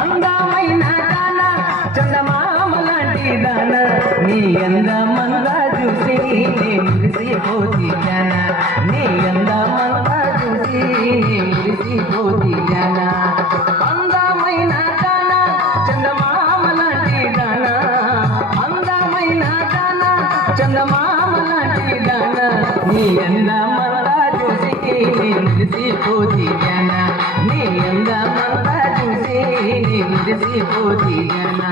అందమైన దాన చందమామ లాంటి దాన నీ అందమంతా చూసి మురిసిపోతి జాన నీ అందమంతా చూసి మురిసిపోతి జాన అందమైన దాన చందమామ లాంటి దాన అందమైన దాన చందమామ లాంటి దాన నీ అందమంతా చూసి మురిసిపోతి జాన నీ అందమంతా చూసి మురిసిపోతి జాన